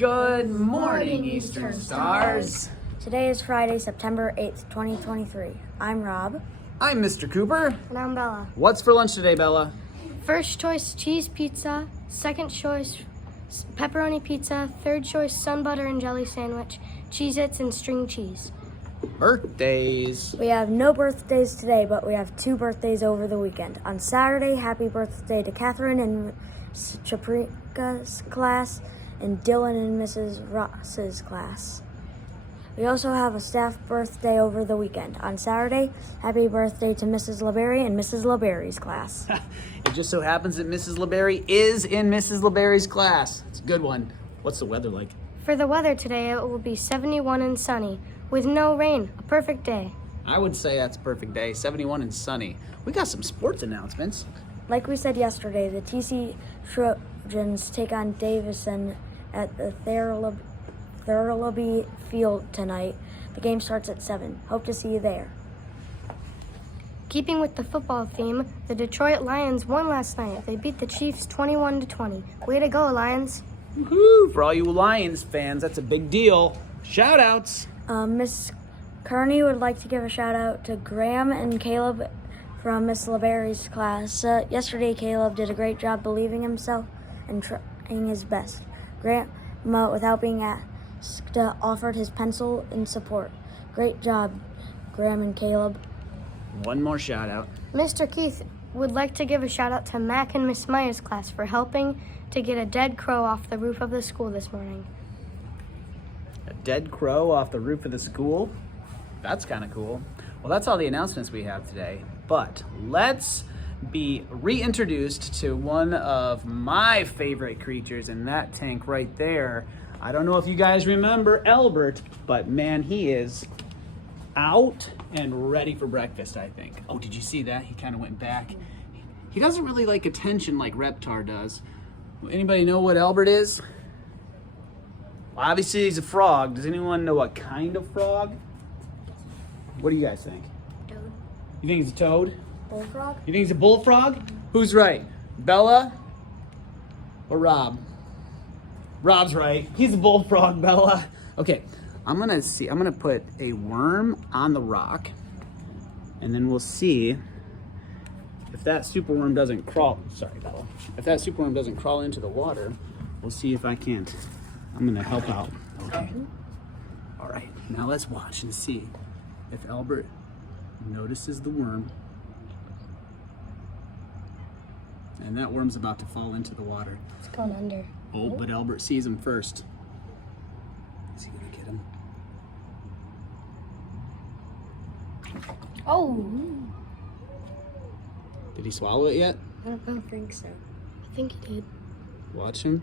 Good morning, Eastern Stars. Today is Friday, September 8th, 2023. I'm Rob. I'm Mr. Cooper. And I'm Bella. What's for lunch today, Bella? First choice cheese pizza, second choice pepperoni pizza, third choice sun butter and jelly sandwich, Cheez-Its and string cheese. Birthdays. We have no birthdays today, but we have 2 birthdays over the weekend. On Saturday, happy birthday to Catherine in Chaprika's class and Dylan in Mrs. Ross's class. We also have a staff birthday over the weekend. On Saturday, happy birthday to Mrs. LeBerry in Mrs. LeBerry's class. It just so happens that Mrs. LeBerry is in Mrs. LeBerry's class. It's a good one. What's the weather like? For the weather today, it will be 71 and sunny, with no rain, a perfect day. I would say that's a perfect day. 71 and sunny. We got some sports announcements. Like we said yesterday, the TC Trojans take on Davison at the Thurlby Field tonight. The game starts at 7. Hope to see you there. Keeping with the football theme, the Detroit Lions won last night. They beat the Chiefs 21-20. Way to go, Lions. Woohoo! For all you Lions fans, that's a big deal. Shout outs. Miss Kearney would like to give a shout out to Graham and Caleb from Miss LeBerry's class. Yesterday, Caleb did a great job believing himself and trying his best. Graham, without being asked, offered his pencil in support. Great job, Graham and Caleb. One more shout out. Mr. Keith would like to give a shout out to Mac and Miss Meyer's class for helping to get a dead crow off the roof of the school this morning. A dead crow off the roof of the school? That's kind of cool. Well, that's all the announcements we have today. But let's be reintroduced to one of my favorite creatures in that tank right there. I don't know if you guys remember Albert, but man, he is out and ready for breakfast, I think. Oh, did you see that? He kind of went back. He doesn't really like attention like Reptar does. Anybody know what Albert is? Well, obviously he's a frog. Does anyone know what kind of frog? What do you guys think? Toad. You think he's a toad? Bullfrog? You think he's a bullfrog? Who's right? Bella or Rob? Rob's right. He's a bullfrog, Bella. Okay, I'm gonna put a worm on the rock, and then we'll see if that superworm doesn't crawl. Sorry, Bella. If that superworm doesn't crawl into the water, we'll see if I can't. I'm gonna help out. Okay. All right. Now let's watch and see if Albert notices the worm. And that worm's about to fall into the water. It's going under. Oh, but Albert sees him first. Is he gonna get him? Oh, Did he swallow it yet? I don't think so. I think he did. Watch him.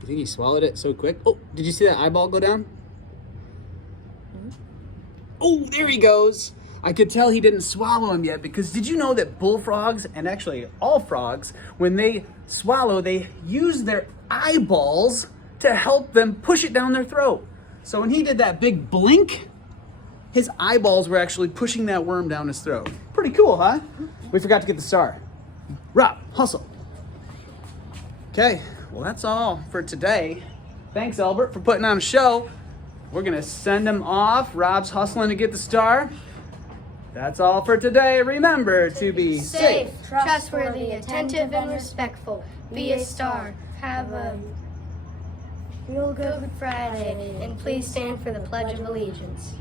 You think he swallowed it so quick? Oh, did you see that eyeball go down? Oh, there he goes. I could tell he didn't swallow him yet because did you know that bullfrogs, and actually all frogs, when they swallow, they use their eyeballs to help them push it down their throat. So when he did that big blink, his eyeballs were actually pushing that worm down his throat. Pretty cool, huh? We forgot to get the star. Rob, hustle. Okay, well that's all for today. Thanks, Albert, for putting on a show. We're gonna send him off. Rob's hustling to get the star. That's all for today. Remember to be safe. Trustworthy, attentive, and respectful. Be a star. Have a Feel good. good Friday. And please stand for the Pledge of Allegiance.